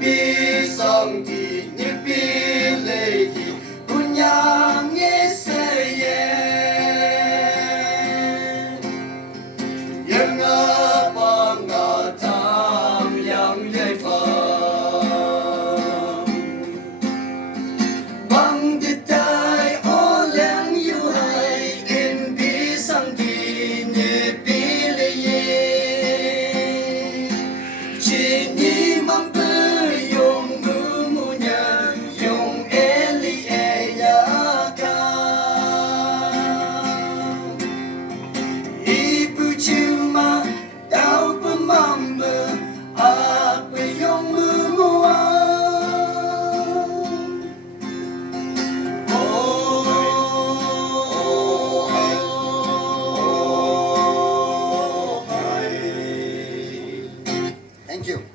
bi song ti ni pi le ki kunya nge se ye yang apa nga tam yang ye fa bang di tai o lang yu hai in bi song ti ni pi le ye chi ni mang cuma tahu pemamba apa yang memuat. Thank you.